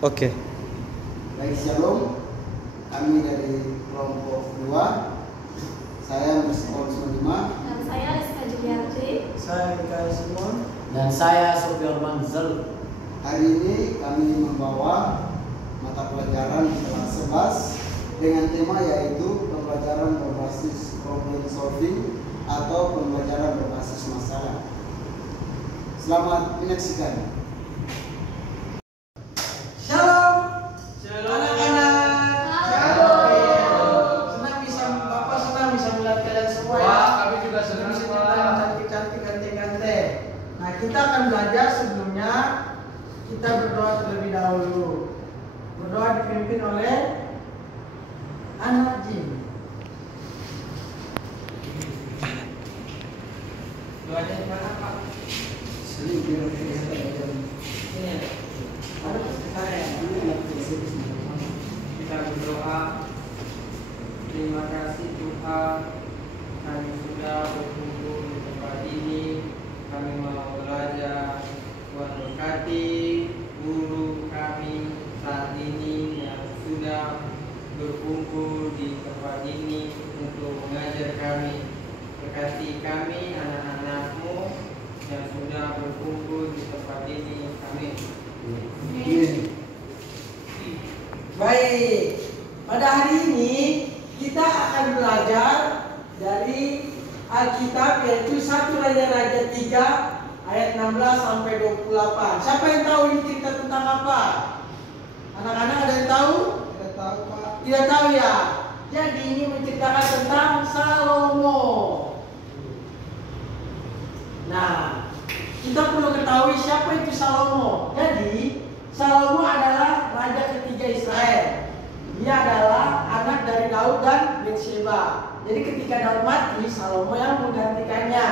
Oke. Baik, shalom. Kami dari kelompok 2. Saya Mustafa Sulima. Dan saya Rizka Juliarti. Saya Mikael Simon. Dan saya Sofian Manzel. Hari ini kami membawa mata pelajaran kelas 11 dengan tema yaitu pembelajaran berbasis problem solving atau pembelajaran berbasis masalah. Selamat menyaksikan. Shalom. Halo. Senang bisa melihat kalian semua ya. Wah, kami juga senang sekolah. Cantik-cantik, ganteng-ganteng. Nah, kita akan belajar. Sebelumnya kita berdoa terlebih dahulu. Berdoa dipimpin oleh anak Jim. Doanya gimana, Pak? Ini Ada saya. kita berdoa. Terima kasih Tuhan, kami sudah berkumpul di tempat ini. Kami mau belajar. Tuhan berkati guru kami saat ini yang sudah berkumpul di tempat ini untuk mengajar kami. Berkati kami anak-anak-Mu yang sudah berkumpul di tempat ini. Amin. Baik, pada hari ini kita akan belajar dari Alkitab, yaitu 1 Raja-Raja 3 ayat 16 sampai 28. Siapa yang tahu ini cerita tentang apa? Anak-anak ada yang tahu? Tidak tahu, Pak. Tidak tahu ya. Jadi ini menceritakan tentang Salomo. Nah, kita perlu ketahui siapa itu Salomo. Jadi Salomo adalah raja ketiga Israel. Dia adalah anak dari Daud dan Bathsheba. Jadi ketika Daud mati, Salomo yang menggantikannya.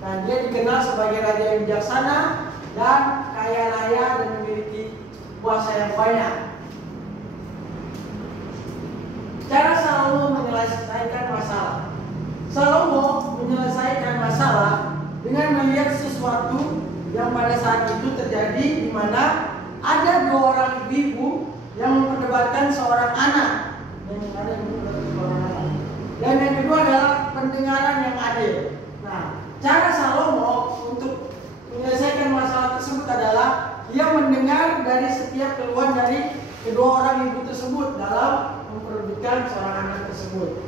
Nah, dia dikenal sebagai raja yang bijaksana dan kaya raya dan memiliki kuasa yang banyak. Cara Salomo menyelesaikan masalah. Salomo menyelesaikan masalah dengan melihat sesuatu yang pada saat itu terjadi, di mana ada 2 orang ibu yang memperdebatkan seorang anak. Dan yang kedua adalah pendengaran yang adil. Nah, cara Salomo untuk menyelesaikan masalah tersebut adalah ia mendengar dari setiap keluhan dari kedua orang ibu tersebut dalam memperebutkan seorang anak tersebut.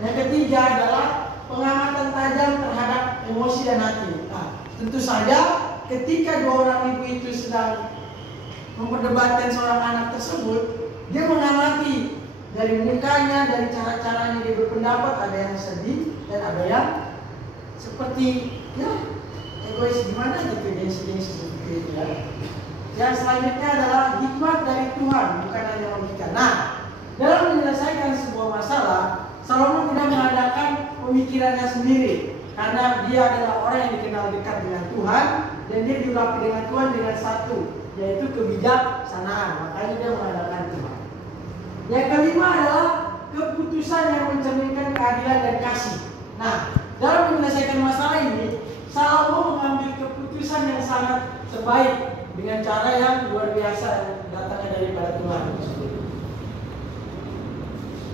Yang ketiga adalah pengamatan tajam terhadap emosi dan hati. Nah, tentu saja ketika 2 orang ibu itu sedang memperdebatkan seorang anak tersebut, dia mengamati dari mukanya, dari cara-caranya dia berpendapat. Ada yang sedih dan ada yang seperti ya egois gimana gitu, gengsi-gengsi seperti itu ya. Yang selanjutnya adalah hikmat dari Tuhan, bukan hanya logika. Nah, dalam menyelesaikan sebuah masalah, Salomo tidak mengadakan pemikirannya sendiri, karena dia adalah orang yang dikenal dekat dengan Tuhan dan dia diurapi dengan Tuhan dengan satu, yaitu kebijaksanaan. Makanya dia mengadakan Tuhan. Yang kelima adalah keputusan yang mencerminkan keadilan dan kasih. Nah, dalam menyelesaikan masalah ini, Salomo mengambil keputusan yang sangat terbaik dengan cara yang luar biasa yang datangnya daripada Tuhan.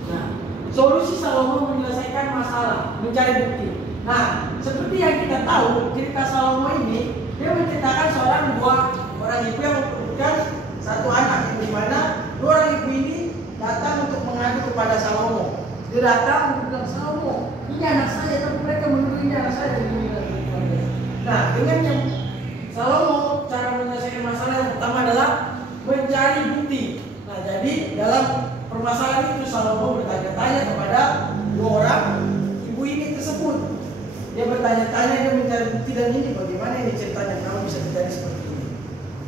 Nah, solusi Salomo menyelesaikan masalah, mencari bukti. Nah, seperti yang kita tahu, cerita Salomo ini dia menceritakan seorang 2 orang ibu yang memperebutkan satu anak, yang dimana 2 orang ibu ini datang untuk mengadu kepada Salomo. Dia datang untuk bilang, Salomo, ini anak saya, tapi mereka menuduh ini anak saya. Nah, dengan yang Salomo, cara menyelesaikan masalah yang pertama adalah mencari bukti. Nah, jadi dalam permasalahan itu Salomo bertanya-tanya kepada 2 orang ibu ini tersebut. Dia bertanya-tanya, dia mencari bukti, dan ini bagaimana ini ceritanya kalau bisa terjadi seperti ini.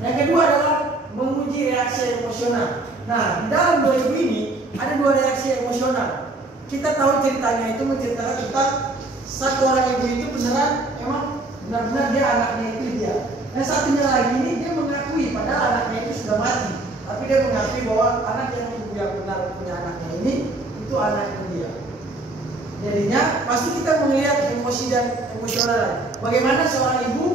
Yang kedua adalah menguji reaksi emosional. Nah, di dalam 2 ibu ini ada 2 reaksi emosional. Kita tahu ceritanya itu menceritakan tentang satu orang ibu itu benar-benar dia anaknya itu dia. Dan satunya lagi ini dia mengakui padahal anaknya itu sudah mati, tapi dia mengakui bahwa anak yang ibu yang benar punya anaknya ini itu anaknya dia. Jadinya pasti kita melihat emosi dan emosional. Bagaimana seorang ibu